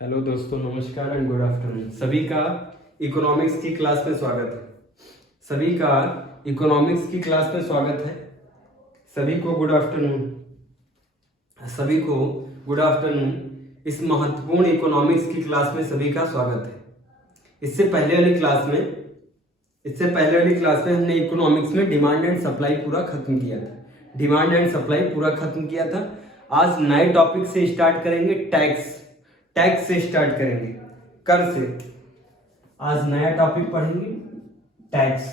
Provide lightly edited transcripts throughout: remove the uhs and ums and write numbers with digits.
Hello दोस्तों, नमस्कार and good afternoon. सभी का इकोनॉमिक्स की क्लास में स्वागत है। सभी का इकोनॉमिक्स की क्लास में स्वागत है। सभी को गुड आफ्टरनून। सभी को गुड आफ्टरनून। इस महत्वपूर्ण इकोनॉमिक्स की क्लास में सभी का स्वागत है। इससे पहले वाली क्लास में हमने इकोनॉमिक्स में डिमांड एंड सप्लाई पूरा खत्म किया था। आज नए टॉपिक से स्टार्ट करेंगे। टैक्स से स्टार्ट करेंगे, कर से। आज नया टॉपिक पढ़ेंगे, टैक्स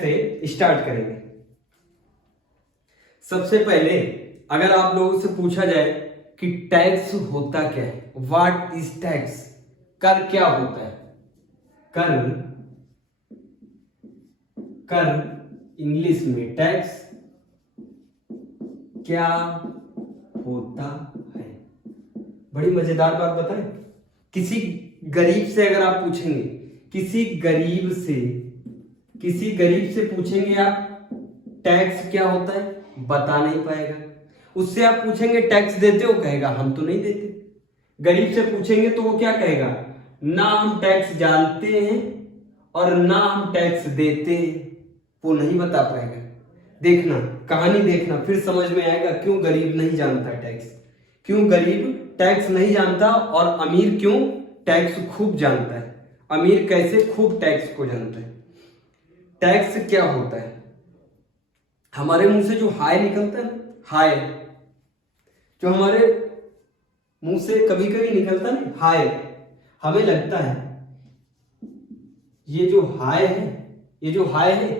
से स्टार्ट करेंगे। सबसे पहले अगर आप लोगों से पूछा जाए कि टैक्स होता क्या है, व्हाट इज टैक्स, कर क्या होता है, कर इंग्लिश में टैक्स क्या होता है। बड़ी मजेदार बात बताएं। किसी गरीब से अगर आप पूछेंगे, किसी गरीब से पूछेंगे आप टैक्स क्या होता है, बता नहीं पाएगा। उससे आप पूछेंगे टैक्स देते हो, कहेगा हम तो नहीं देते। गरीब से पूछेंगे तो वो क्या कहेगा, ना हम टैक्स जानते हैं और ना हम टैक्स देते हैं। वो नहीं बता पाएगा। देखना, कहानी देखना, फिर समझ में आएगा क्यों गरीब नहीं जानता टैक्स, क्यों गरीब टैक्स नहीं जानता और अमीर क्यों टैक्स खूब जानता है। अमीर कैसे खूब टैक्स को जानता है। टैक्स क्या होता है। हमारे मुंह से जो हाय निकलता है ना, हाय, जो हमारे मुंह से कभी कभी निकलता ना हाय, हमें लगता है ये जो हाय है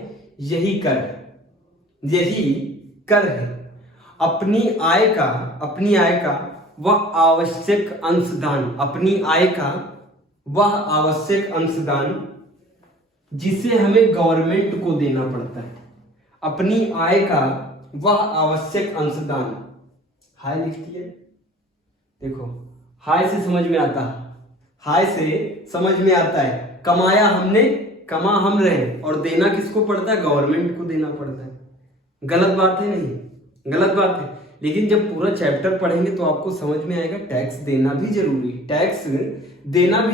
यही कर है। अपनी आय का वह आवश्यक अंशदान जिसे हमें गवर्नमेंट को देना पड़ता है। अपनी आय का वह आवश्यक अंशदान, हाय लिखती है, देखो हाय से समझ में आता है कमाया हमने, कमा हम रहे, और देना किसको पड़ता है, गवर्नमेंट को देना पड़ता है। गलत बात है? नहीं, गलत बात है। लेकिन जब पूरा चैप्टर पढ़ेंगे तो आपको समझ में आएगा टैक्स देना भी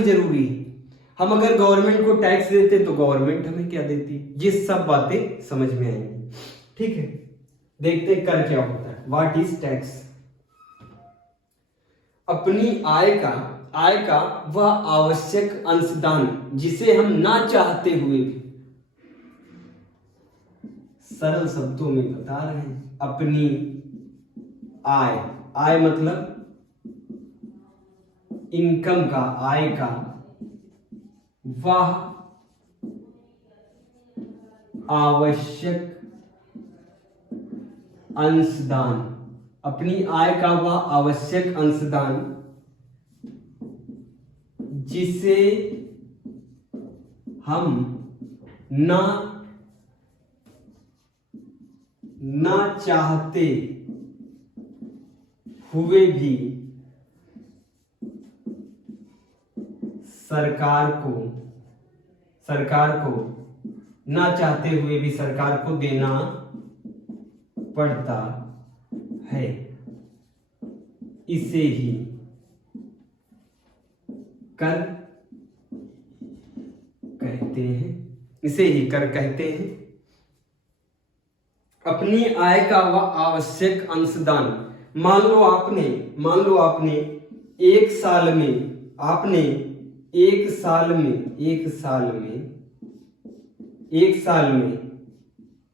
जरूरी है। हम अगर गवर्नमेंट को टैक्स देते तो गवर्नमेंट हमें क्या देती, ये सब बातें समझ में आएंगी। ठीक है, देखते हैं कर क्या होता है। What is tax. अपनी आय का वह आवश्यक अंशदान जिसे हम ना चाहते हुए भी, सरल शब्दों में बता रहे हैं, अपनी आय मतलब इनकम का, आय का वह आवश्यक अंशदान, अपनी आय का वह आवश्यक अंशदान जिसे हम ना चाहते हुए भी सरकार को देना पड़ता है, इसे ही कर कहते हैं। अपनी आय का वह आवश्यक अंशदान, मान लो आपने एक साल में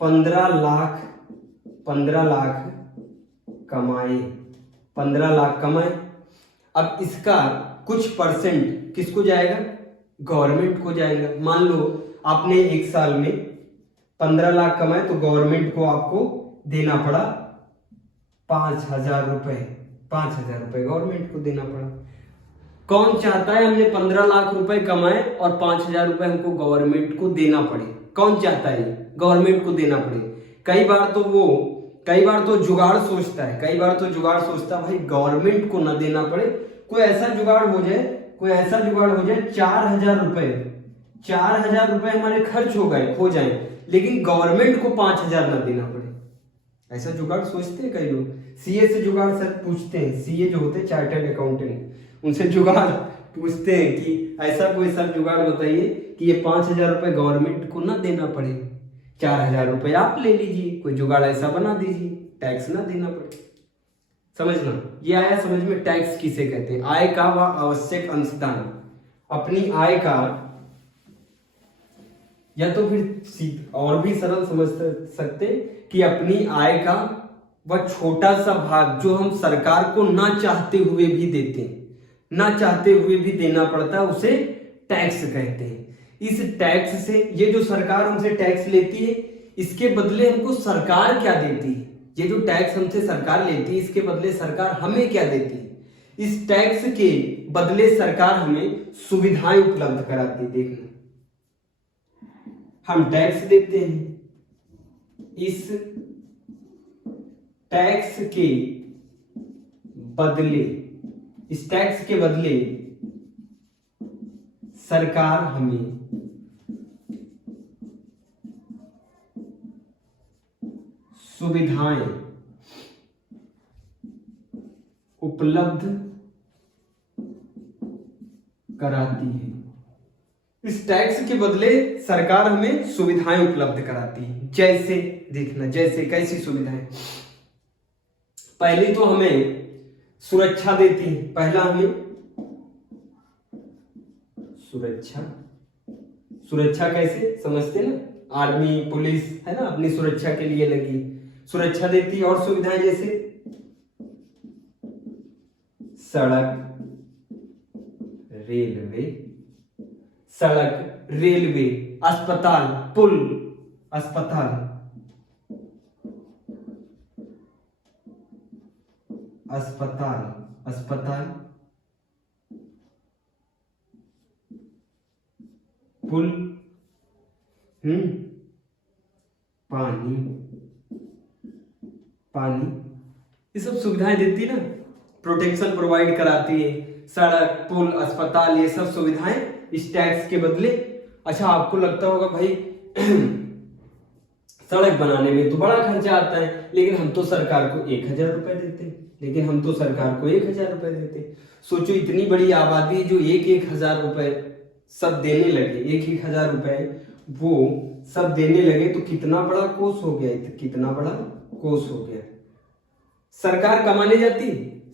15 लाख कमाए, 15 लाख कमाए। अब इसका कुछ परसेंट किसको जाएगा, गवर्नमेंट को जाएगा। मान लो आपने एक साल में 15 लाख कमाए तो गवर्नमेंट को आपको देना पड़ा 5,000 रुपए, 5,000 रुपए गवर्नमेंट को देना पड़ा। कौन चाहता है हमने 15 लाख रुपए कमाए और 5,000 रुपए हमको गवर्नमेंट को देना पड़े? कौन चाहता है गवर्नमेंट को देना पड़े? कई बार तो जुगाड़ सोचता है, भाई गवर्नमेंट को ना देना पड़े, कोई ऐसा जुगाड़ हो जाए 4,000 रुपए हमारे खर्च हो जाए लेकिन गवर्नमेंट को 5,000 ना देना पड़े। ऐसा जुगाड़ सोचते हैं कई लोग। सीए से जुगाड़ सर पूछते हैं, सीए जो होते हैं चार्टर्ड अकाउंटेंट, उनसे जुगाड़ पूछते हैं कि ऐसा कोई सर जुगाड़ बताइए कि ये 5,000 रुपये गवर्नमेंट को ना देना पड़े, 4,000 रुपये आप ले लीजिए, कोई जुगाड़ ऐसा बना दीजिए, टैक्स ना देना पड़े। समझना, ये आया समझ में। टैक्स किसे कहते हैं? आय का व आवश्यक अंशदान, अपनी आय का, या तो फिर और भी सरल समझ सकते कि अपनी आय का वह छोटा सा भाग जो हम सरकार को ना चाहते हुए भी देते हैं, ना चाहते हुए भी देना पड़ता है, उसे टैक्स कहते हैं। इस टैक्स से, ये जो सरकार हमसे टैक्स लेती है, इसके बदले हमको सरकार क्या देती है? ये जो टैक्स हमसे सरकार लेती है, इसके बदले सरकार हमें क्या देती है? इस टैक्स के बदले सरकार हमें सुविधाएं उपलब्ध कराती है। देखना, हम टैक्स देते हैं, इस टैक्स के बदले, इस टैक्स के बदले सरकार हमें सुविधाएं उपलब्ध कराती है। इस टैक्स के बदले सरकार हमें सुविधाएं उपलब्ध कराती है। जैसे देखना, जैसे कैसी सुविधाएं? पहली तो हमें सुरक्षा देती है। पहला हमें सुरक्षा कैसे समझते ना, आर्मी पुलिस है ना, अपनी सुरक्षा के लिए लगी, सुरक्षा देती है। और सुविधाएं जैसे सड़क, रेलवे, सड़क, रेलवे, अस्पताल, पुल, अस्पताल, पुल, पानी, ये सब सुविधाएं देती ना, प्रोटेक्शन प्रोवाइड कराती है। सड़क, पुल, अस्पताल, ये सब सुविधाएं इस टैक्स के बदले। अच्छा, आपको लगता होगा भाई सड़क बनाने में तो बड़ा खर्चा आता है, लेकिन हम तो सरकार को 1,000 रुपए देते हैं, सोचो, इतनी बड़ी आबादी जो 1,000 रुपए सब देने लगे, 1,000 रुपए वो सब देने लगे, तो कितना बड़ा कोष हो गया, सरकार कमाने जाती,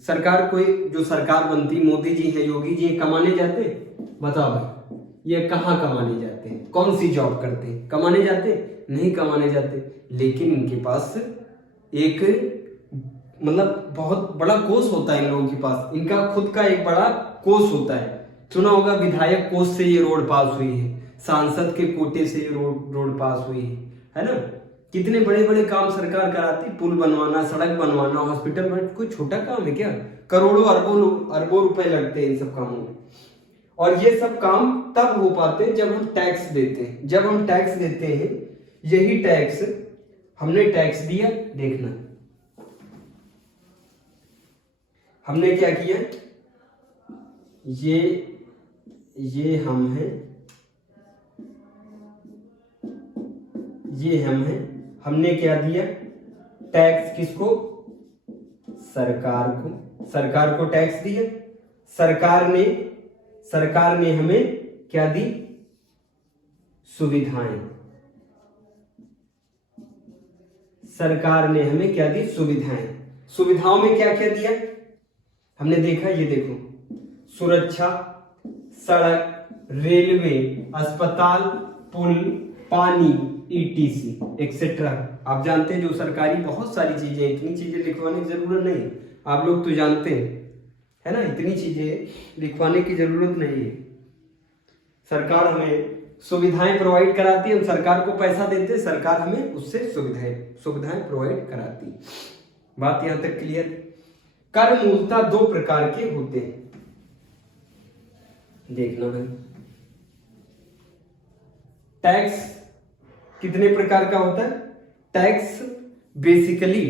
सरकार कोई जो सरकार बनती, मोदी जी है, योगी जी कमाने जाते? बताओ, ये कहाँ कमाने जाते हैं? कौन सी जॉब करते हैं? कमाने जाते? नहीं कमाने जाते। लेकिन इनके पास एक मतलब बहुत बड़ा कोष होता है इन लोगों के पास, इनका खुद का एक बड़ा कोष होता है। सुना होगा, विधायक कोष से ये रोड पास हुई है, सांसद के कोटे से ये रोड पास हुई है ना। कितने बड़े बड़े काम सरकार कराती, पुल बनवाना, सड़क बनवाना, हॉस्पिटल बनवाना, कोई छोटा काम है क्या? करोड़ों अरबों रुपए लगते हैं इन सब कामों में। और ये सब काम तब हो पाते हैं जब हम टैक्स देते हैं। जब हम टैक्स देते हैं, यही टैक्स, हमने टैक्स दिया, देखना हमने क्या किया, ये हम हैं, ये हम हैं, हमने क्या दिया टैक्स, किसको? सरकार को टैक्स दिया। सरकार ने हमें क्या दी? सुविधाएं। सरकार ने हमें क्या दी? सुविधाएं। सुविधाओं में क्या क्या दिया हमने देखा, ये देखो, सुरक्षा, सड़क, रेलवे, अस्पताल, पुल, पानी, ETC एक्सेट्रा। आप जानते हैं जो सरकारी बहुत सारी चीजें, इतनी चीजें लिखवाने की जरूरत नहीं, आप लोग तो जानते हैं, है ना, इतनी चीजें लिखवाने की जरूरत नहीं है। सरकार हमें सुविधाएं प्रोवाइड कराती है, हम सरकार को पैसा देते हैं, सरकार हमें उससे सुविधाएं प्रोवाइड कराती। बात यहां तक क्लियर? कर मूलतः 2 प्रकार के होते हैं, देखना भाई। टैक्स कितने प्रकार का होता है? टैक्स बेसिकली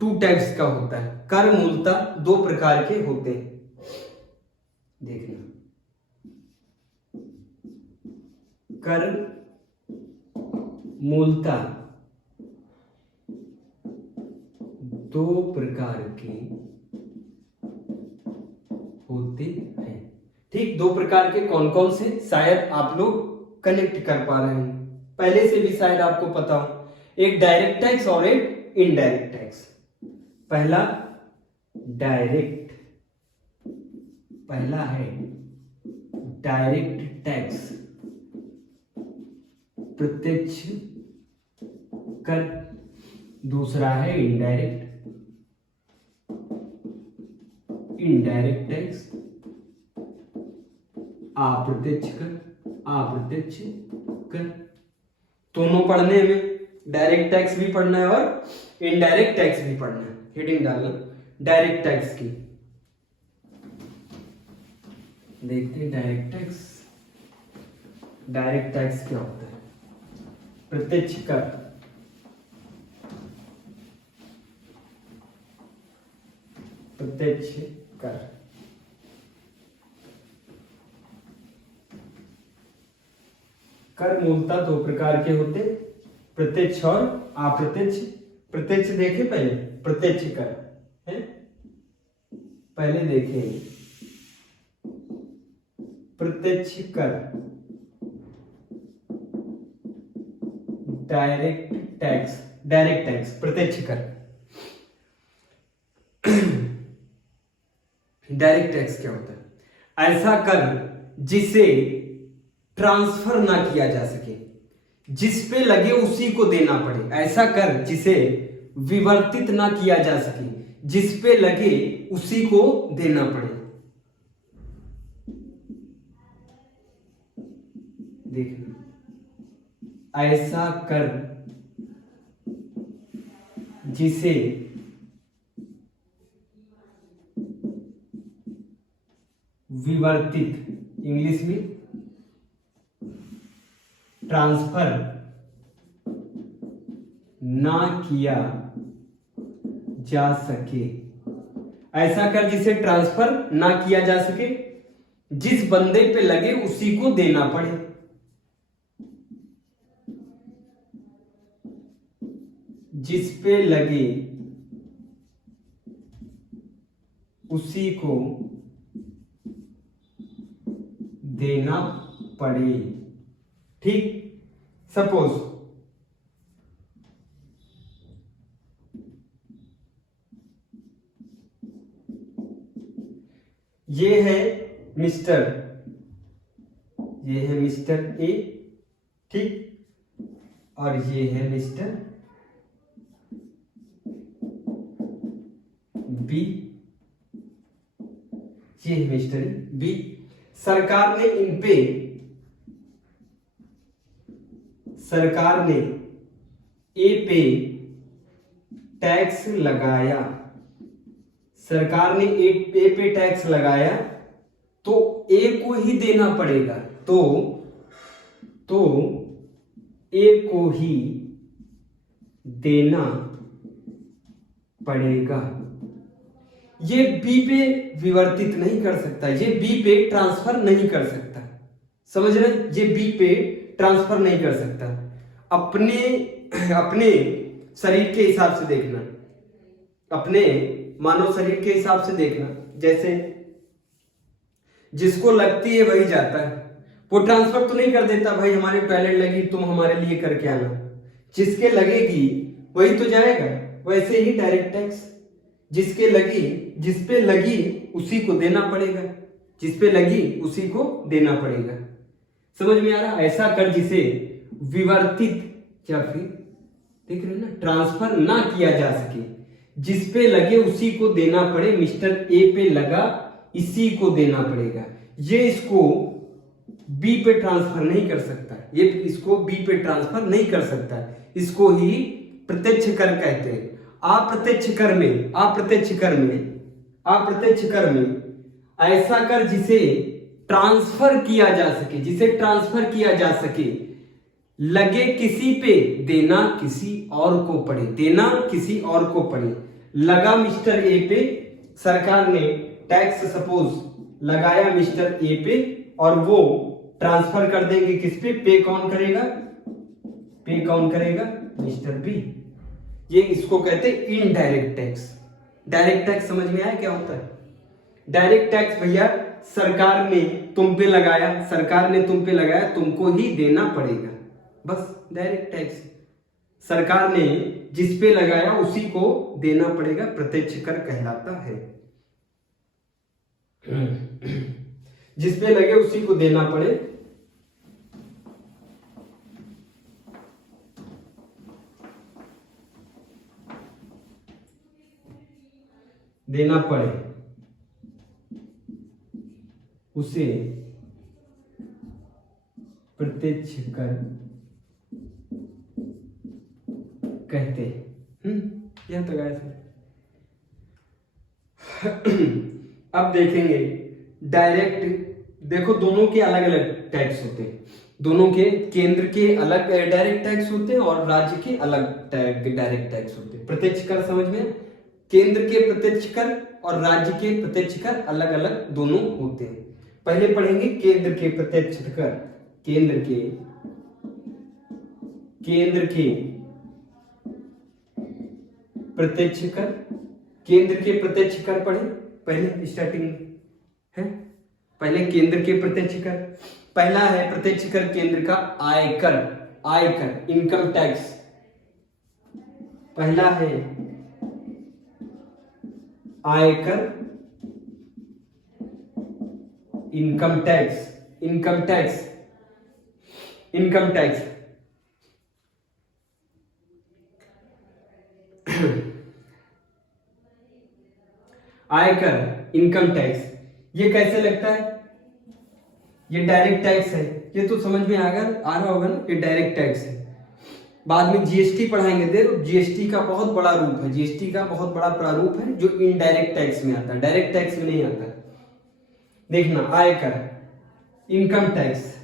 2 टाइप्स का होता है। कर मूलतः 2 प्रकार के होते हैं, देखना। कर मूलतः 2 प्रकार के होते ठीक, दो प्रकार के कौन कौन से, शायद आप लोग कनेक्ट कर पा रहे हैं, पहले से भी शायद आपको पता हो, एक डायरेक्ट टैक्स और एक इनडायरेक्ट टैक्स। पहला डायरेक्ट, पहला है डायरेक्ट टैक्स, प्रत्यक्ष कर। दूसरा है इनडायरेक्ट, इनडायरेक्ट टैक्स, अप्रत्यक्ष कर, अप्रत्यक्ष कर। दोनों पढ़ने में, डायरेक्ट टैक्स भी पढ़ना है और इनडायरेक्ट टैक्स भी पढ़ना है। हेडिंग डालना डायरेक्ट टैक्स की, देखते हैं डायरेक्ट टैक्स। डायरेक्ट टैक्स क्या होता है? प्रत्यक्ष कर, प्रत्यक्ष कर। कर मूलतः दो प्रकार के होते, प्रत्यक्ष और अप्रत्यक्ष। प्रत्यक्ष देखे पहले, प्रत्यक्ष कर है पहले देखें, प्रत्यक्ष कर, डायरेक्ट टैक्स, डायरेक्ट टैक्स प्रत्यक्ष कर। डायरेक्ट टैक्स क्या होता है? ऐसा कर जिसे ट्रांसफर ना किया जा सके, जिस पे लगे उसी को देना पड़े। ऐसा कर जिसे विवर्तित ना किया जा सके, जिस पे लगे उसी को देना पड़े। देखना, ऐसा कर जिसे विवर्तित, इंग्लिश में ट्रांसफर ना किया जा सके। ऐसा कर जिसे ट्रांसफर ना किया जा सके, जिस बंदे पे लगे उसी को देना पड़े। जिस पे लगे उसी को देना पड़े। ठीक, सपोज ये है मिस्टर, ये है मिस्टर ए, ठीक, और ये है मिस्टर बी, ये है मिस्टर बी। सरकार ने इन पे, सरकार ने ए पे टैक्स लगाया, सरकार ने ए पे टैक्स लगाया तो ए को ही देना पड़ेगा। तो ए को ही देना पड़ेगा। ये बी पे विवर्तित नहीं कर सकता, ये बी पे ट्रांसफर नहीं कर सकता। समझ रहे? ये बी पे ट्रांसफर नहीं कर सकता। अपने शरीर के हिसाब से देखना, अपने मानव शरीर के हिसाब से देखना। जैसे जिसको लगती है वही जाता है, वो ट्रांसफर तो नहीं कर देता, भाई हमारे टॉयलेट लगी तुम हमारे लिए करके आना। जिसके लगेगी वही तो जाएगा। वैसे ही डायरेक्ट टैक्स, जिसके लगी, जिस पे लगी उसी को देना पड़ेगा, जिस पे लगी उसी को देना पड़ेगा। समझ में आ रहा? ऐसा कर जिसे विवर्तित या फिर देख रहे ना, ट्रांसफर ना किया जा सके, जिस पे लगे उसी को देना पड़े। मिस्टर ए पे लगा, इसी को देना पड़ेगा। ये इसको बी पे ट्रांसफर नहीं कर सकता, ये इसको बी पे ट्रांसफर नहीं कर सकता। इसको ही प्रत्यक्ष कर कहते हैं। अप्रत्यक्ष कर में ऐसा कर जिसे ट्रांसफर किया जा सके, जिसे ट्रांसफर किया जा सके, लगे किसी पे देना किसी और को पड़े, देना किसी और को पड़े। लगा मिस्टर ए पे, सरकार ने टैक्स सपोज लगाया मिस्टर ए पे और वो ट्रांसफर कर देंगे किस पे? पे कौन करेगा? पे कौन करेगा? Mister B. ये इसको कहते हैं इनडायरेक्ट टैक्स। डायरेक्ट टैक्स समझ में आया क्या होता है? डायरेक्ट टैक्स भैया सरकार ने तुम पे लगाया, सरकार ने तुम पे लगाया, तुमको ही देना पड़ेगा, बस डायरेक्ट टैक्स। सरकार ने जिस पे लगाया उसी को देना पड़ेगा, प्रत्यक्ष कर कहलाता है। जिस पे लगे उसी को देना पड़े, देना पड़े उसे प्रत्यक्ष कर कहते हैं। यह तो गाइस अब देखेंगे डायरेक्ट। देखो दोनों के अलग अलग टैक्स होते हैं, दोनों के, केंद्र के अलग डायरेक्ट टैक्स होते हैं और राज्य के अलग डायरेक्ट टैक्स होते हैं। प्रत्यक्ष कर समझ में, केंद्र के प्रत्यक्ष कर और राज्य के प्रत्यक्ष कर अलग अलग दोनों होते हैं। पहले पढ़ेंगे केंद्र के प्रत्यक्ष कर। केंद्र के प्रत्यक्ष कर, केंद्र के प्रत्यक्ष कर पढ़े पहले स्टार्टिंग है। पहले केंद्र के प्रत्यक्ष कर, पहला है प्रत्यक्ष कर केंद्र का आयकर, आयकर इनकम टैक्स। पहला है आयकर, income tax, income tax, income tax. आयकर इनकम टैक्स, ये कैसे लगता है? ये डायरेक्ट टैक्स है, ये तो समझ में आ रहा होगा ना, ये डायरेक्ट टैक्स है। बाद में जीएसटी पढ़ाएंगे, देखो जीएसटी का बहुत बड़ा रूप है, जीएसटी का बहुत बड़ा प्रारूप है जो इनडायरेक्ट टैक्स में आता है, डायरेक्ट टैक्स में नहीं आता। देखना, आयकर, income tax,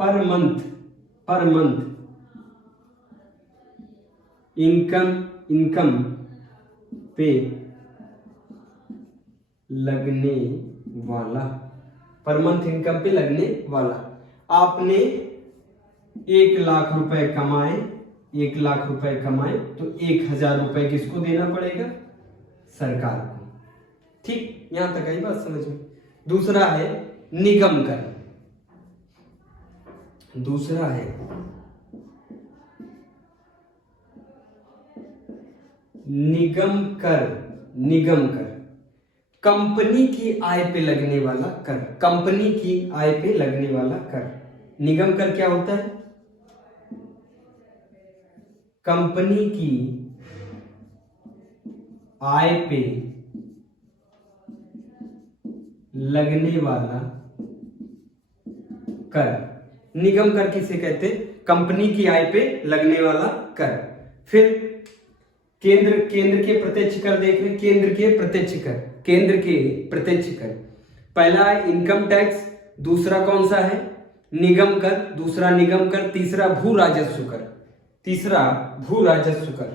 per month, per month income पे लगने वाला, पर मंथ इनकम पे लगने वाला। आपने 1,00,000 रुपए कमाए, 1,00,000 रुपए कमाए तो 1,000 रुपए किसको देना पड़ेगा? सरकार को। ठीक, यहां तक आई बात समझ में। दूसरा है निगम कर, दूसरा है निगम कर, निगम कर कंपनी की आय पे लगने वाला कर, कंपनी की आय पे लगने वाला कर। निगम कर क्या होता है? कंपनी की आय पे लगने वाला कर। निगम कर किसे कहते? कंपनी की आय पे लगने वाला कर। फिर केंद्र के प्रत्यक्ष कर देख रहे, केंद्र के प्रत्यक्ष कर, केंद्र के प्रत्यक्ष कर। पहला है इनकम टैक्स, दूसरा कौन सा है? निगम कर, दूसरा निगम कर, तीसरा भू राजस्व कर, तीसरा भू राजस्व कर।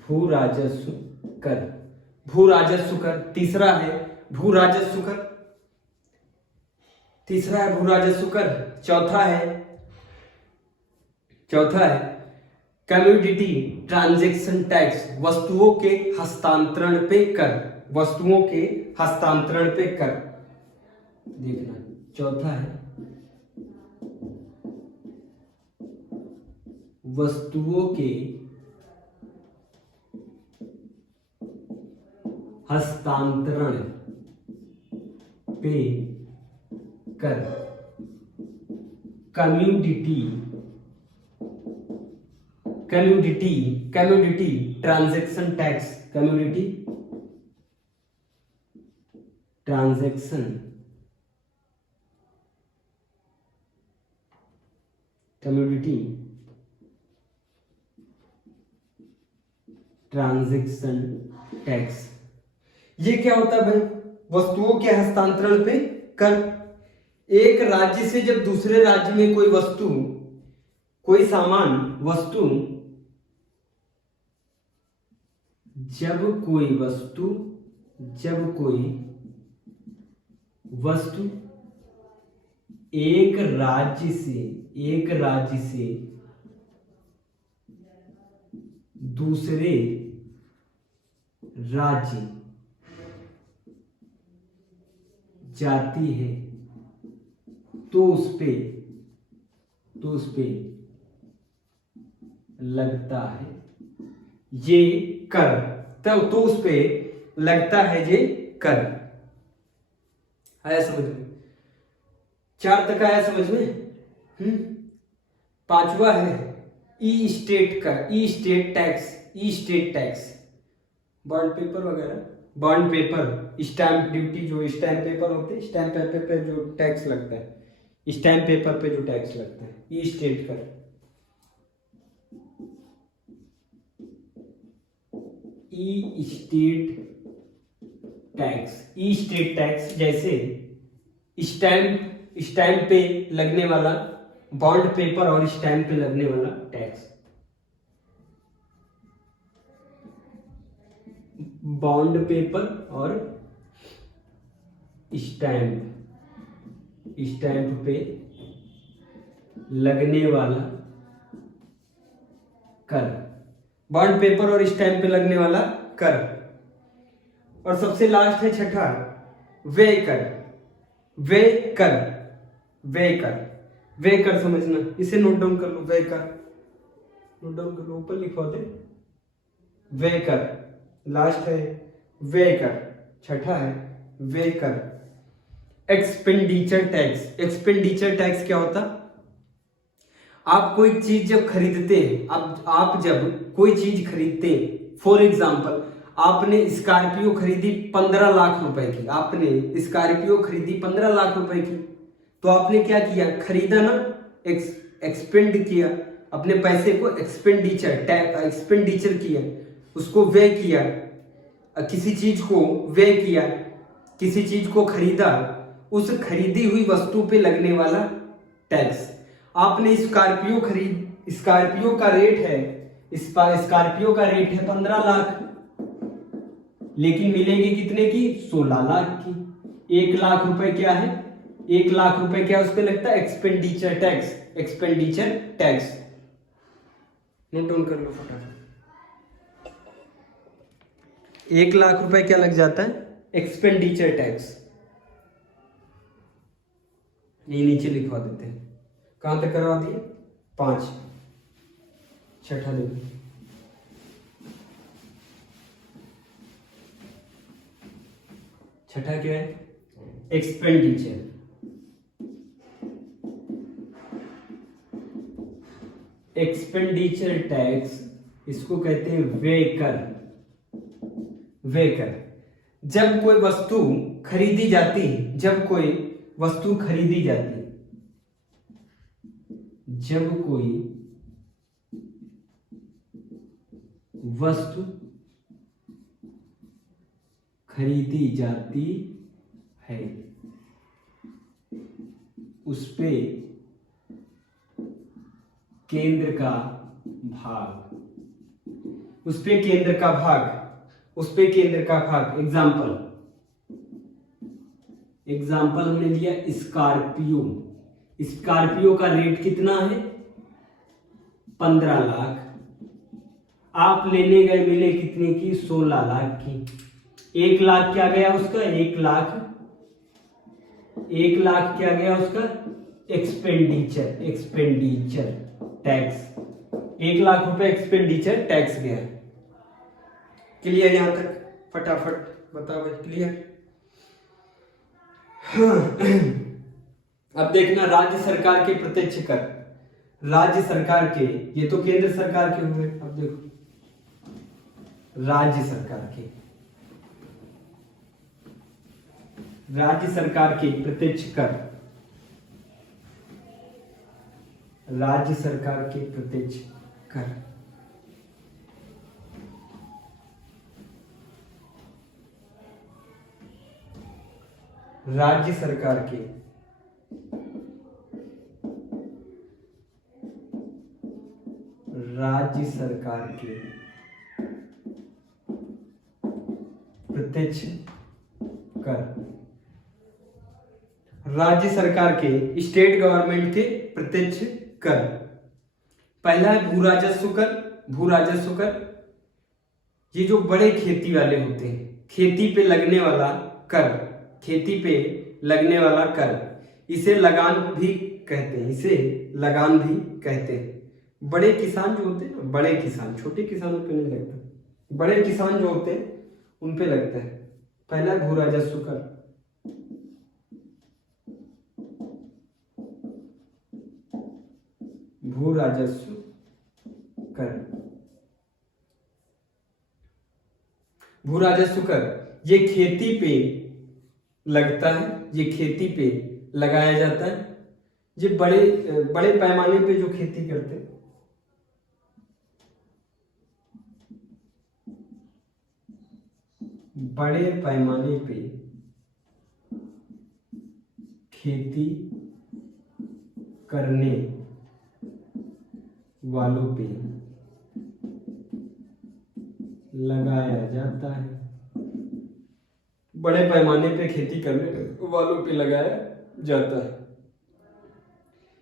भू राजस्व कर, भू राजस्व कर, तीसरा है भू राजस्व कर, तीसरा है भू राजस्व कर। चौथा है कमोडिटी ट्रांजैक्शन टैक्स, वस्तुओं के हस्तांतरण पे कर, वस्तुओं के हस्तांतरण पे कर। देखना, चौथा है वस्तुओं के हस्तांतरण पे कर, commodity transaction tax, commodity transaction tax. ये क्या होता है भाई? वस्तुओं के हस्तांतरण पे कर। एक राज्य से जब दूसरे राज्य में कोई वस्तु, कोई सामान, वस्तु, जब कोई वस्तु एक राज्य से दूसरे राज्य जाती है तो उस पे लगता है ये कर। तो उस पे लगता है ये कर। आया समझ में? 4 तक आया समझ में? 5वां है ई स्टेट टैक्स, बॉन्ड पेपर वगैरह, बॉन्ड पेपर, स्टैंप ड्यूटी, जो स्टैंप पेपर होते हैं, स्टैंप पेपर पे जो टैक्स लगता है, स्टैंप पेपर पे जो टैक्स लगता है, ई स्टेट कर। ई स्टेट टैक्स जैसे स्टैंप पे लगने वाला, बॉन्ड पेपर और स्टैंप पे लगने वाला टैक्स। बॉन्ड पेपर और स्टैंप पे लगने वाला कर, बॉन्ड पेपर और स्टैंप पे लगने वाला कर। और सबसे लास्ट है 6ठा, वे कर समझना, इसे नोट डाउन कर लो। वे कर नोट डाउन कर लो, ऊपर लिखवा दे। वे कर लास्ट है, वे कर 6ठा है, वे कर। एक्सपेंडिचर टैक्स क्या होता? आप कोई चीज जब खरीदते हैं, आप जब कोई चीज खरीदते हैं, फॉर एग्जाम्पल आपने स्कॉर्पियो खरीदी 15 लाख रुपए की, आपने स्कॉर्पियो खरीदी 15 लाख रुपए की, तो आपने क्या किया? खरीदा ना, एक्सपेंड किया, अपने पैसे को एक्सपेंडिचर किया, उसको वे किया, किसी चीज को वे किया, किसी चीज को खरीदा, उस खरीदी हुई वस्तु पे लगने वाला टैक्स। आपने स्कॉर्पियो का रेट है 15 लाख, लेकिन मिलेगी कितने की? 16 लाख की। 1 लाख रुपए क्या है? 1 लाख रुपए क्या उस पे लगता है? Expenditure tax. नोट डाउन कर लो फटाफट। 1 लाख रुपए क्या लग जाता है? Expenditure tax. ये नीचे लिखवा देते हैं। कहां तक करवा दिए? 5। 6ठा देखो, छठा क्या है? एक्सपेंडिचर। एक्सपेंडिचर टैक्स इसको कहते हैं व्यय कर। जब कोई वस्तु खरीदी जाती है, जब कोई वस्तु खरीदी जाती है, उस पे केंद्र का भाग, एग्जाम्पल हमने लिया स्कॉर्पियो का रेट कितना है? 15 लाख। आप लेने गए, मिले कितने की? 16 लाख की। 1 लाख क्या गया उसका? 1 लाख क्या गया उसका? Expenditure tax. 1 लाख रुपए एक्सपेंडिचर टैक्स गया। क्लियर यहां तक? फटाफट बताओ भाई, क्लियर? अब देखना, राज्य सरकार के प्रत्यक्ष कर, राज्य सरकार के, ये तो केंद्र सरकार के हुए। अब देखो राज्य सरकार के प्रत्यक्ष कर, राज्य सरकार के प्रत्यक्ष कर। राज्य सरकार के प्रत्यक्ष कर। राज्य सरकार के, स्टेट गवर्नमेंट के प्रत्यक्ष कर। पहला है भू राजस्व कर। भू राजस्व कर ये जो बड़े खेती वाले होते हैं, खेती पे लगने वाला कर, खेती पे लगने वाला कर, इसे लगान भी कहते हैं, इसे लगान भी कहते हैं। बड़े किसान जो होते हैं ना, बड़े किसान, छोटे किसानों पे नहीं लगता, बड़े किसान जो होते हैं उन पे लगता है। पहला भू राजस्व कर। भू राजस्व कर, भू राजस्व कर ये खेती पे लगता है, ये खेती पे लगाया जाता है। ये बड़े बड़े पैमाने पे जो खेती करते हैं, बड़े पैमाने पे खेती करने वालों पे लगाया जाता है। बड़े पैमाने पे खेती करने वालों पे लगाया जाता है।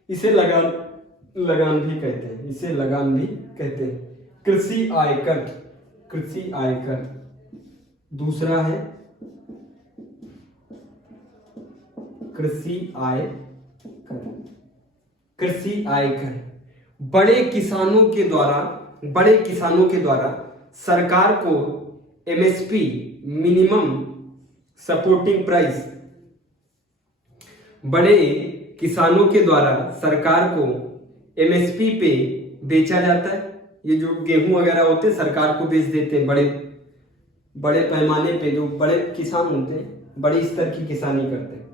इसे लगान भी कहते हैं, इसे लगान भी कहते हैं। कृषि आयकर, कृषि आयकर दूसरा है कृषि आयकर। कृषि आयकर बड़े किसानों के द्वारा सरकार को एमएसपी, मिनिमम सपोर्टिंग प्राइस, बड़े किसानों के द्वारा सरकार को एमएसपी पे बेचा जाता है। ये जो गेहूं वगैरह होते हैं सरकार को बेच देते हैं। बड़े पैमाने पे जो बड़े किसान होते हैं, बड़े स्तर की किसानी करते हैं।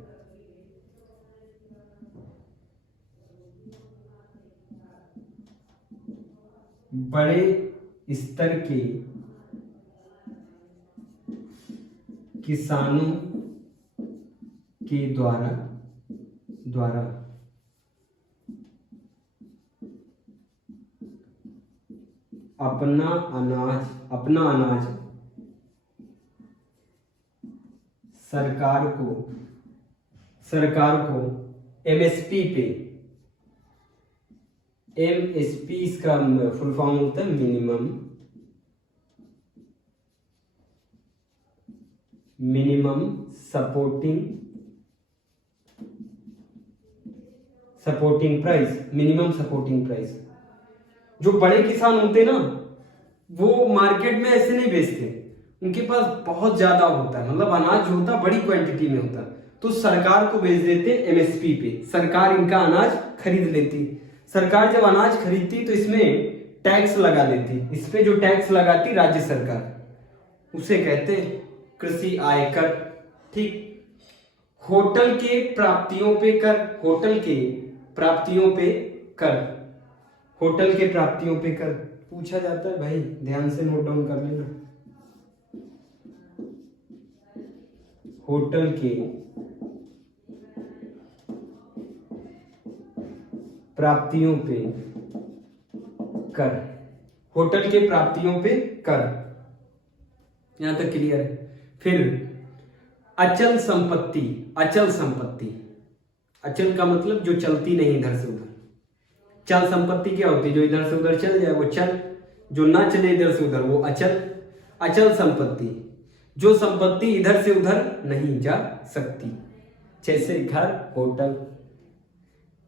बड़े स्तर के किसानों के द्वारा अपना अनाज सरकार को एमएसपी पे, एमएसपी इसका फुल फॉर्म होता है minimum supporting price, minimum supporting price. जो बड़े किसान होते हैं ना, वो मार्केट में ऐसे नहीं बेचते, उनके पास बहुत ज्यादा होता है, मतलब अनाज जो होता है बड़ी क्वांटिटी में होता है, तो सरकार को बेच देते एमएसपी पे। सरकार इनका अनाज खरीद लेती। सरकार जब अनाज खरीदती तो इसमें टैक्स लगा देती। इस पे जो टैक्स लगाती राज्य सरकार, उसे कहते कृषि आयकर। ठीक। होटल के प्राप्तियों पे कर, होटल के प्राप्तियों पे कर, होटल के प्राप्तियों पे कर पूछा जाता है भाई, ध्यान से नोट डाउन कर लेना। होटल के प्राप्तियों पे कर, होटल के प्राप्तियों पे कर। यहां तक क्लियर है। फिर अचल संपत्ति, अचल संपत्ति, अचल का मतलब जो चलती नहीं इधर से उधर। चल संपत्ति क्या होती है? जो इधर से उधर चल जाए वो चल, जो ना चले इधर से उधर वो अचल। अचल संपत्ति जो संपत्ति इधर से उधर नहीं जा सकती, जैसे घर, होटल।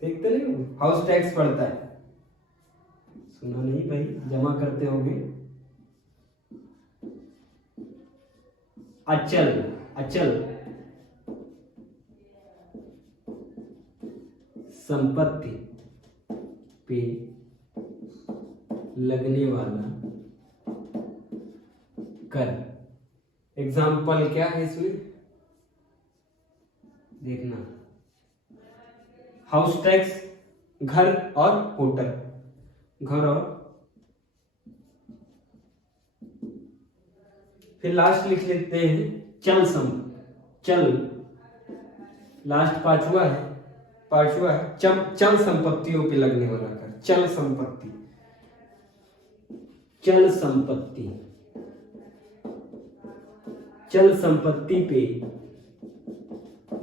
देखते नहीं, हाउस टैक्स पड़ता है, सुना नहीं भाई, जमा करते होंगे। अचल, अचल संपत्ति पे लगने वाला कर। एग्जाम्पल क्या है इसमें देखना, हाउस टैक्स, घर और होटल, घर और फिर लास्ट लिख लेते हैं चल चल, लास्ट पांचवा है चल संपत्तियों पे लगने वाला कर। चल संपत्ति, चल संपत्ति, चल संपत्ति पे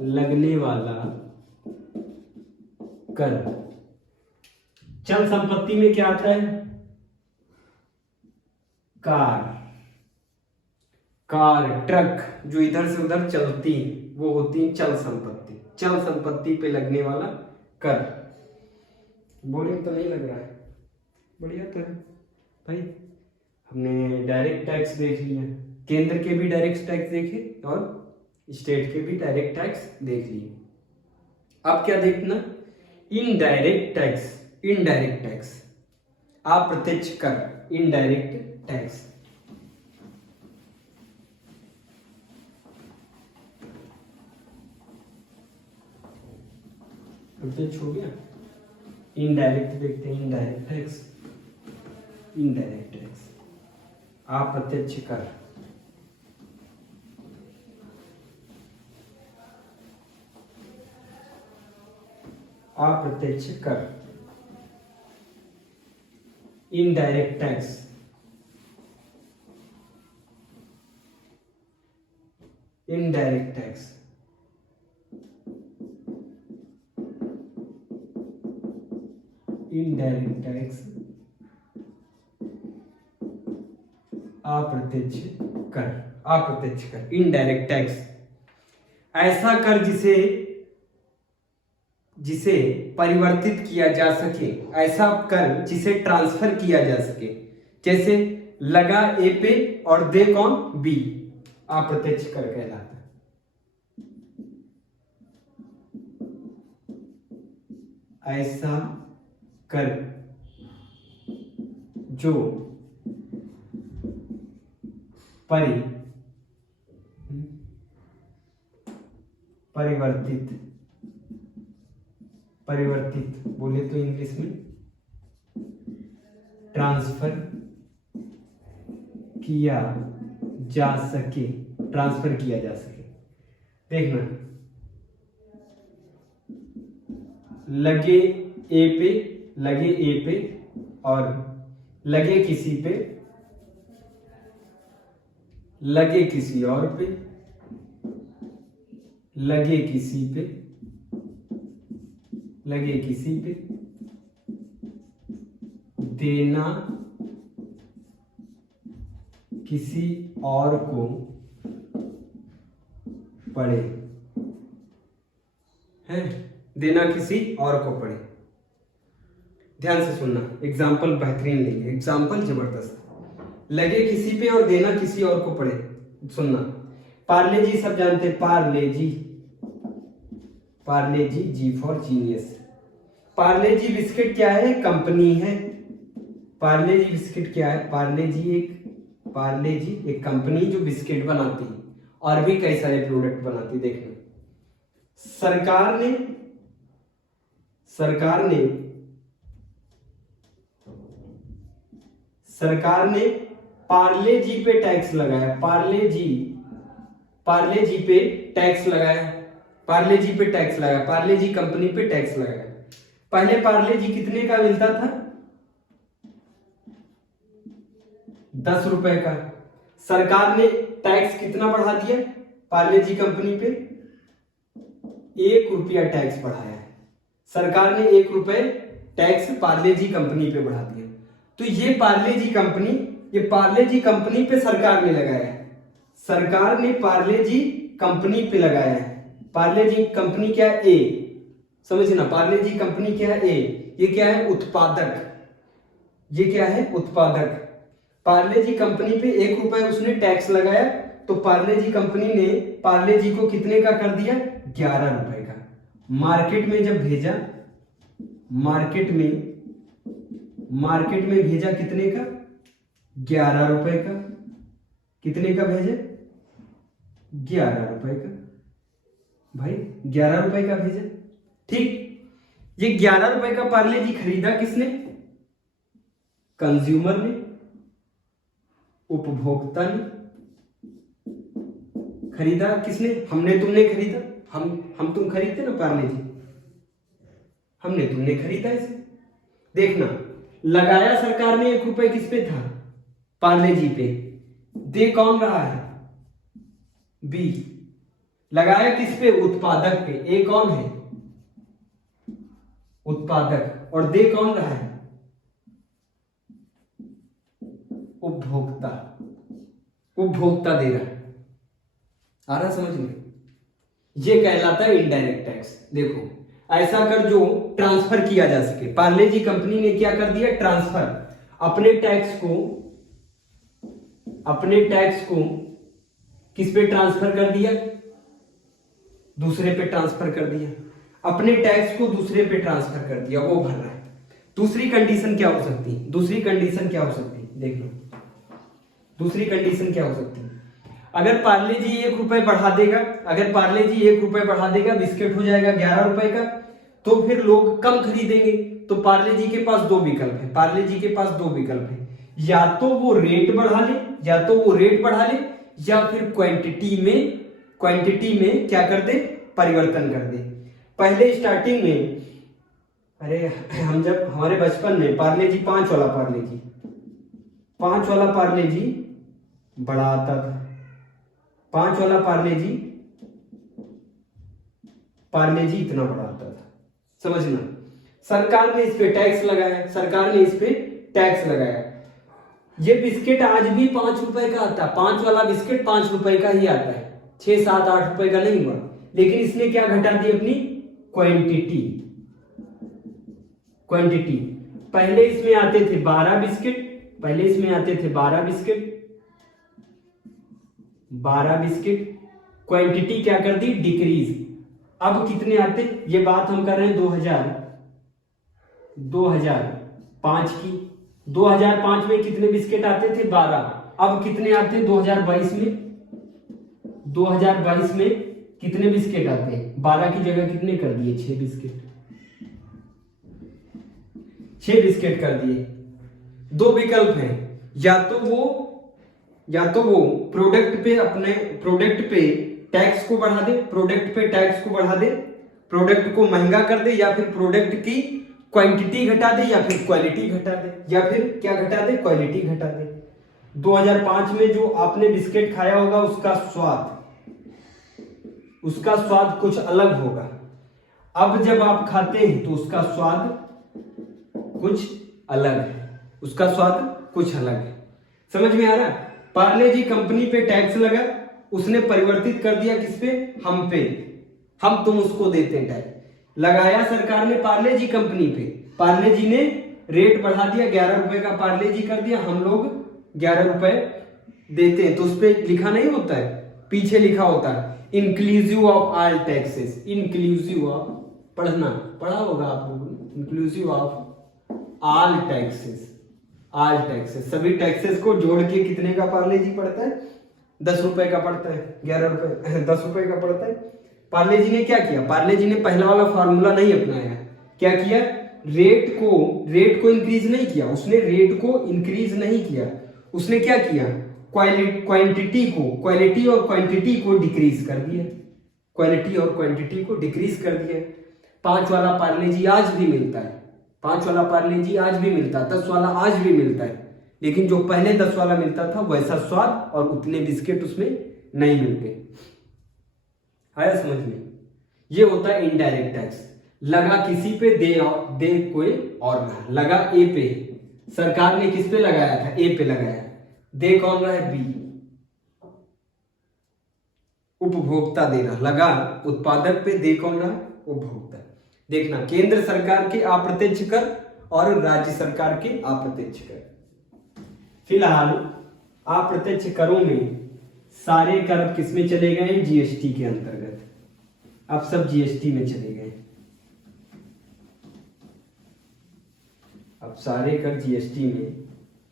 लगने वाला कर। चल संपत्ति में क्या आता है? कार, कार, ट्रक जो इधर से उधर चलती वो होती चल संपत्ति। चल संपत्ति पे लगने वाला कर। बोरिंग तो नहीं लग रहा है? बढ़िया तो है भाई। हमने डायरेक्ट टैक्स देख लिया, केंद्र के भी डायरेक्ट टैक्स देखे और स्टेट के भी डायरेक्ट टैक्स देख लिए। अब क्या देखना? Indirect tax. इनडायरेक्ट टैक्स, अप्रत्यक्ष कर, इनडायरेक्ट टैक्स। प्रत्यक्ष हो गया, इनडायरेक्ट देखते हैं। इनडायरेक्ट टैक्स, इनडायरेक्ट टैक्स, अप्रत्यक्ष कर। अप्रत्यक्ष कर, indirect tax. Indirect tax, indirect tax, अप्रत्यक्ष कर। अप्रत्यक्ष कर, इनडायरेक्ट टैक्स, ऐसा कर जिसे परिवर्तित किया जा सके, ऐसा कर जिसे ट्रांसफर किया जा सके। जैसे लगा ए पे और दे कौन? बी, अप्रत्यक्ष कर कहलाता है। ऐसा कर जो परिवर्तित बोले तो इंग्लिश में ट्रांसफर किया जा सके। ट्रांसफर किया जा सके। देखना, लगे ए पे और लगे किसी पे, लगे किसी और पे, लगे किसी पे, लगे किसी पे, देना किसी और को पड़े। है, देना किसी और को पड़े। ध्यान से सुनना, एग्जाम्पल बेहतरीन लेंगे, एग्जाम्पल जबरदस्त। लगे किसी पे और देना किसी और को पड़े। सुनना, पार्ले जी सब जानते हैं, Parle G, Parle G, G for genius. Parle G biscuit क्या है? कंपनी है। पार्ले जी बिस्किट क्या है? पार्ले जी एक कंपनी जो बिस्किट बनाती है और भी कई सारे प्रोडक्ट बनाती। देखना, सरकार ने पार्ले जी पे टैक्स लगाया। पार्ले जी पे टैक्स लगाया। पार्ले जी पे टैक्स लगाया। पार्ले जी कंपनी पे टैक्स लगाया। पहले पार्ले जी कितने का मिलता था? 10 रुपए का। सरकार ने टैक्स कितना बढ़ा दिया? पार्ले जी कंपनी पे 1 रुपया टैक्स बढ़ाया। सरकार ने 1 रुपए टैक्स पार्ले जी कंपनी पे बढ़ा दिया। तो ये पार्ले जी कंपनी पे सरकार ने लगाया। सरकार ने पार्ले जी कंपनी पे लगाया है। पार्ले जी कंपनी क्या है? ए। समझना, पार्ले जी कंपनी क्या है? ए। ये क्या है? उत्पादक। ये क्या है? उत्पादक। पार्ले जी कंपनी पे 1 रुपए उसने टैक्स लगाया, तो पार्ले जी कंपनी ने पार्ले जी को कितने का कर दिया? 11 रुपए का। मार्केट में जब भेजा, मार्केट में भेजा कितने का? 11 रुपए का। कितने का भेजे? 11 रुपए का। भाई 11 रुपए का भेजा। ठीक, ये 11 रुपए का पार्ले जी खरीदा किसने? कंज्यूमर ने, उपभोक्ता ने। खरीदा किसने? हमने तुमने खरीदा। हम तुम खरीदते ना पार्ले जी, हमने तुमने खरीदा इसे। देखना, लगाया सरकार ने 1 रुपए किस पे था? पार्ले जी पे। दे कौन रहा है? बी। लगाया किस पे? उत्पादक पे। ए कौन है? उत्पादक, और दे कौन रहा है? उपभोक्ता। उपभोक्ता दे रहा है। आ रहा समझ में? ये कहलाता है इनडायरेक्ट टैक्स। देखो, ऐसा कर जो ट्रांसफर किया जा सके। पार्ले जी कंपनी ने क्या कर दिया? ट्रांसफर। अपने टैक्स को किस पे ट्रांसफर कर दिया? दूसरे पे ट्रांसफर कर दिया। अपने टैक्स को दूसरे पे ट्रांसफर कर दिया, वो भर रहा है। दूसरी कंडीशन क्या हो सकती है? दूसरी कंडीशन क्या हो सकती है? देख लो, दूसरी कंडीशन क्या हो सकती है? अगर पार्ले जी 1 रुपए बढ़ा देगा, अगर पार्ले जी 1 रुपए बढ़ा देगा, बिस्किट हो जाएगा 11 रुपए का, तो फिर लोग कम खरीदेंगे। तो पार्ले जी के पास दो विकल्प है, पार्ले जी के पास दो विकल्प है। या तो वो रेट बढ़ा ले, या फिर क्वांटिटी में क्या कर दे? परिवर्तन कर दे। पहले स्टार्टिंग में, अरे हम जब हमारे बचपन में पार्ले जी 5 वाला पार्ले जी बड़ा आता था। 5 वाला पार्ले जी इतना बड़ा आता था, समझना। सरकार ने इस पे टैक्स लगाया, ये बिस्किट आज भी 5 रुपए का आता है। 5 वाला बिस्किट 5 रुपए का ही आता है, 6, 7, 8 रुपए का नहीं हुआ। लेकिन इसने क्या घटा दी? अपनी क्वांटिटी। पहले इसमें आते थे 12 बिस्किट, 12 बिस्किट। क्वांटिटी क्या कर दी? डिक्रीज। अब कितने आते? ये बात हम कर रहे हैं 2005 की। 2005 में कितने बिस्किट आते थे? 12। अब कितने आते हैं 2022 में? 2022 में कितने बिस्किट आते हैं? 12 की जगह कितने कर दिए? 6 बिस्किट। 6 बिस्किट कर दिए। दो विकल्प हैं, या तो वो प्रोडक्ट पे टैक्स को बढ़ा दे, प्रोडक्ट को महंगा कर दे, या फिर प्रोडक्ट की क्वांटिटी घटा दे, या फिर क्वालिटी घटा दे, या फिर क्या घटा दे? क्वालिटी घटा दे। 2005 में जो आपने बिस्किट खाया होगा, उसका स्वाद कुछ अलग होगा। अब जब आप खाते हैं तो उसका स्वाद कुछ अलग है। समझ में आ रहा? पार्ले जी कंपनी पे टैक्स लगा, उसने परिवर्तित कर दिया किस पे? हम पे। हम तुम उसको देते हैं टैक्स। लगाया सरकार ने पार्ले जी कंपनी पे, पार्ले जी ने रेट बढ़ा दिया, 11 रुपए का पार्ले जी कर दिया, हम लोग 11 रुपए देते हैं। तो उस पे लिखा नहीं होता है, पीछे लिखा होता है इंक्लूसिव ऑफ ऑल टैक्सेस। पढ़ा होगा आप लोगों ने, इंक्लूसिव ऑफ ऑल टैक्सेस। सभी टैक्सेस को जोड़ के कितने का पार्ले जी पड़ता है? 10 रुपए का पड़ता है, 11 रुपए 10 रुपए का पड़ता है। पार्ले जी ने क्या किया? पार्ले जी ने पहला वाला फार्मूला नहीं अपनाया। क्या किया? रेट को इंक्रीज नहीं किया, उसने क्या किया? क्वालिटी और क्वांटिटी को डिक्रीज कर दिया। 5 वाला पार्ले जी आज भी मिलता है, 10 वाला आज भी मिलता है। लेकिन जो पहले 10 वाला मिलता था, वैसा स्वाद और उतने बिस्किट उसमें नहीं मिलते। आया समझ में? ये होता है इनडायरेक्ट टैक्स। लगा किसी पे, दे कोई और रहा। लगा ए पे, सरकार ने किस पे लगाया था? ए पे लगाया। दे कौन रहा है? बी, उपभोक्ता दे रहा। लगा उत्पादक पे, दे कौन रहा? उपभोक्ता। देखना, केंद्र सरकार के अप्रत्यक्ष कर और राज्य सरकार के अप्रत्यक्ष कर। फिलहाल अप्रत्यक्ष करों में सारे कर किस में चले गए? जीएसटी के अंतर्गत। अब सब जीएसटी में चले गए। अब सारे कर जीएसटी में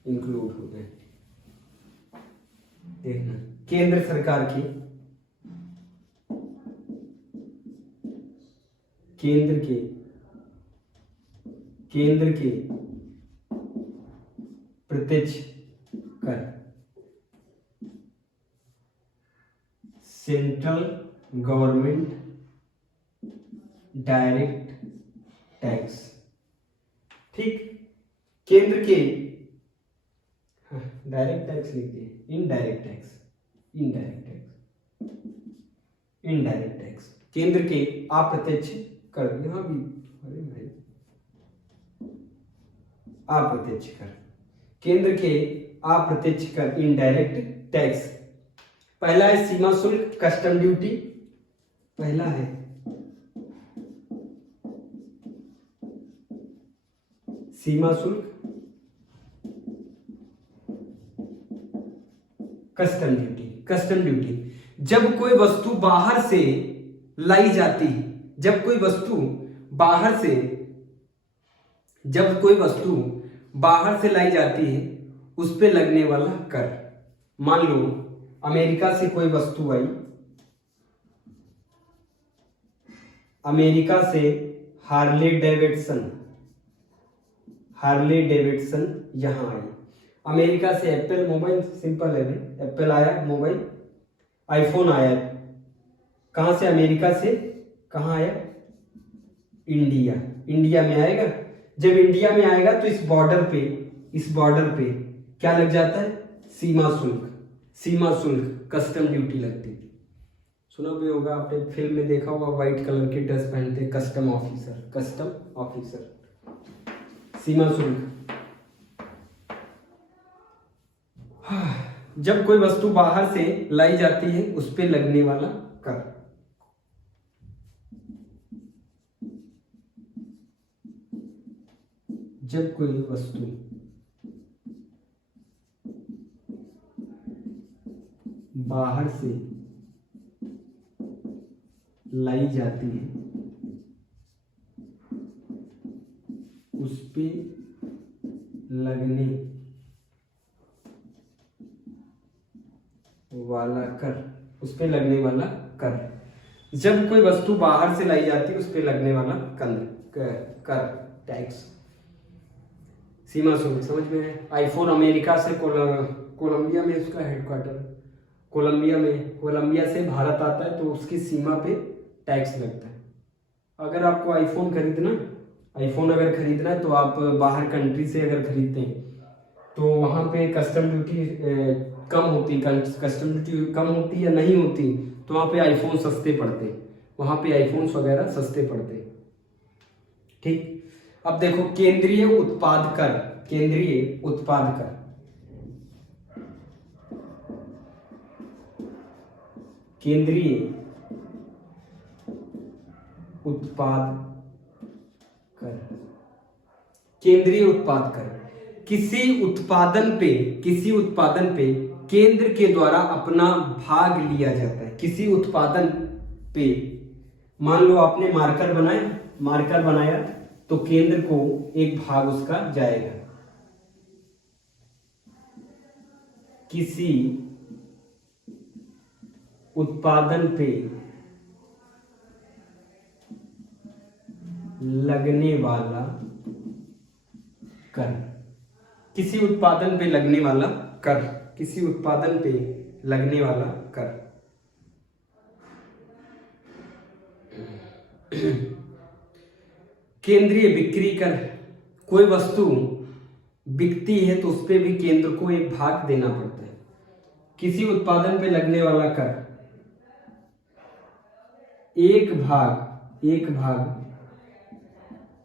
इंक्लूड हो गए। देखना, केंद्र सरकार के प्रत्यक्ष कर, सेंट्रल गवर्नमेंट डायरेक्ट टैक्स। ठीक, केंद्र के डायरेक्ट टैक्स लिख दिए, इनडायरेक्ट टैक्स। केंद्र के अप्रत्यक्ष कर, यहां भी, अरे भाई अप्रत्यक्ष कर। केंद्र के अप्रत्यक्ष कर इनडायरेक्ट टैक्स। पहला है सीमा शुल्क कस्टम ड्यूटी, पहला है सीमा शुल्क कस्टम ड्यूटी। कस्टम ड्यूटी जब कोई वस्तु बाहर से लाई जाती है, जब कोई वस्तु बाहर से लाई जाती है उस पे लगने वाला कर। मान लो अमेरिका से कोई वस्तु आई, अमेरिका से हार्ले डेविडसन यहां आई। अमेरिका से एप्पल मोबाइल, सिंपल है भाई, एप्पल आया मोबाइल, आईफोन आया। कहां से? अमेरिका से कहां आया? इंडिया में आएगा। जब इंडिया में आएगा तो इस बॉर्डर पे क्या लग जाता है? सीमा शुल्क कस्टम ड्यूटी लगती है। सुना भी होगा आपने, फिल्म में देखा होगा, व्हाइट कलर की ड्रेस पहनते कस्टम ऑफिसर। सीमा शुल्क। जब कोई वस्तु बाहर से लाई जाती है उस पे लगने वाला कर। जब कोई वस्तु बाहर से लाई जाती है उस पे लगने वाला कर। जब कोई वस्तु बाहर से लाई जाती है उस पे लगने वाला कर टैक्स। सीमा शुल्क समझ में है। आईफोन अमेरिका से कोलंबिया में उसका हेडक्वार्टर, कोलंबिया से भारत आता है तो उसकी सीमा पे टैक्स लगता है। अगर आपको आईफोन अगर खरीदना है तो आप बाहर कंट्री से अगर खरीदते हैं तो वहाँ पे कस्टम ड्यूटी कम होती या नहीं होती, तो वहाँ पे आईफोन सस्ते पड़ते, वगैरह सस्ते पड़ते। ठीक, अब देखो केंद्रीय उत्पाद कर। केंद्रीय उत्पाद कर किसी उत्पादन पे केंद्र के द्वारा अपना भाग लिया जाता है। किसी उत्पादन पे, मान लो आपने मार्कर बनाया तो केंद्र को एक भाग उसका जाएगा। किसी उत्पादन पे लगने वाला कर। किसी उत्पादन पे लगने वाला कर। केंद्रीय बिक्री कर। कोई वस्तु बिकती है तो उस पे भी केंद्र को एक भाग देना पड़ता है। किसी उत्पादन पे लगने वाला कर एक भाग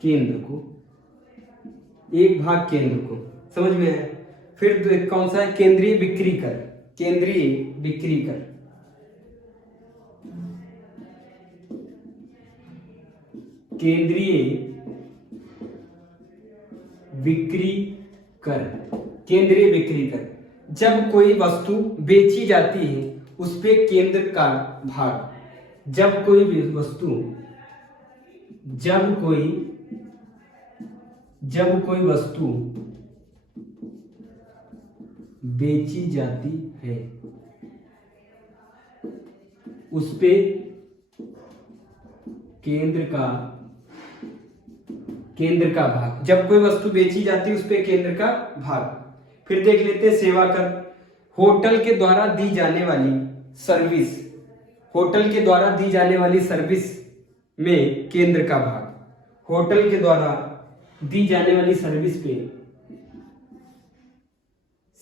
केंद्र को, समझ में है। फिर कौन सा है? केंद्रीय बिक्री कर। केंद्रीय बिक्री कर जब कोई वस्तु बेची जाती है उस पे केंद्र का भाग। जब कोई वस्तु बेची जाती है उस पे केंद्र का भाग। जब कोई वस्तु बेची जाती है उस पे केंद्र का भाग। फिर देख लेते हैं सेवा कर। होटल के द्वारा दी जाने वाली सर्विस में केंद्र का भाग। होटल के द्वारा दी जाने वाली सर्विस पे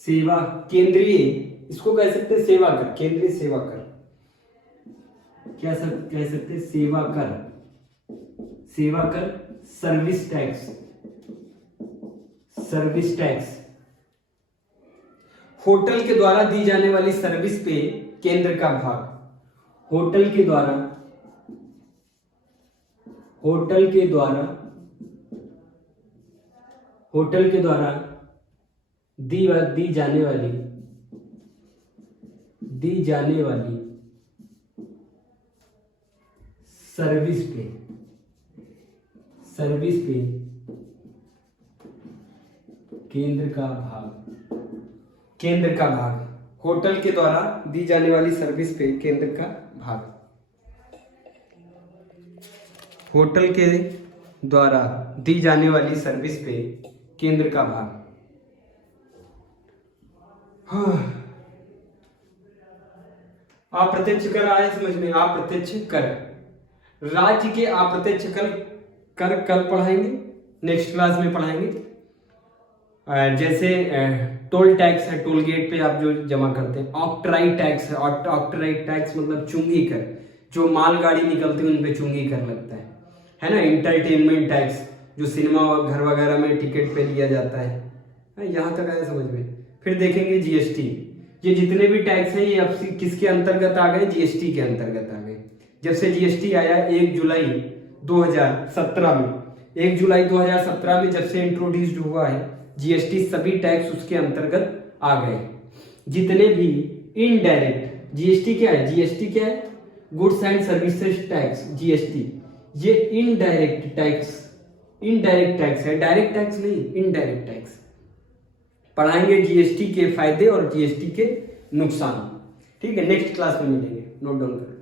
सेवा केंद्रीय, इसको कह सकते हैं सेवा कर, केंद्रीय सेवा कर। क्या कह सकते हैं? सेवा कर service tax. Service tax. Hotel के द्वारा दी जाने वाली सर्विस पे केंद्र का भाग। होटल के द्वारा दी जाने वाली सर्विस पे केंद्र का भाग। होटल के द्वारा दी जाने वाली सर्विस पे केंद्र का भाग। होटल के द्वारा दी जाने वाली सर्विस पे केंद्र का भाग। अप्रत्यक्ष कर आए समझ में? अप्रत्यक्ष कर, राज्य के अप्रत्यक्ष कर कल पढ़ाएंगे, नेक्स्ट क्लास में पढ़ाएंगे। जैसे टोल टैक्स है, टोल गेट पे आप जो जमा करते हैं। ऑक्ट्राई टैक्स है, ऑक्ट्राई टैक्स मतलब चुंगी कर, जो मालगाड़ी निकलती है उन पे चुंगी कर लगता है ना। इंटरटेनमेंट टैक्स, जो सिनेमा घर वगैरह में टिकट पे लिया जाता है। यहाँ तक आया समझ में? फिर देखेंगे जीएसटी। ये जितने भी टैक्स हैं ये अब किसके अंतर्गत आ गए? जीएसटी के अंतर्गत आ गए। जब से जीएसटी आया 1 जुलाई 2017 में, 1 जुलाई 2017 में जब से इंट्रोड्यूस्ड हुआ है जीएसटी, सभी टैक्स उसके अंतर्गत आ गए। जितने भी इनडायरेक्ट, जीएसटी क्या है? जीएसटी क्या है? Goods and services tax, GST. ये इनडायरेक्ट टैक्स है, डायरेक्ट टैक्स नहीं, इनडायरेक्ट टैक्स। पढ़ाएंगे जीएसटी के फायदे और जीएसटी के नुकसान। ठीक है, नेक्स्ट क्लास में मिलेंगे। नोट डाउन करें।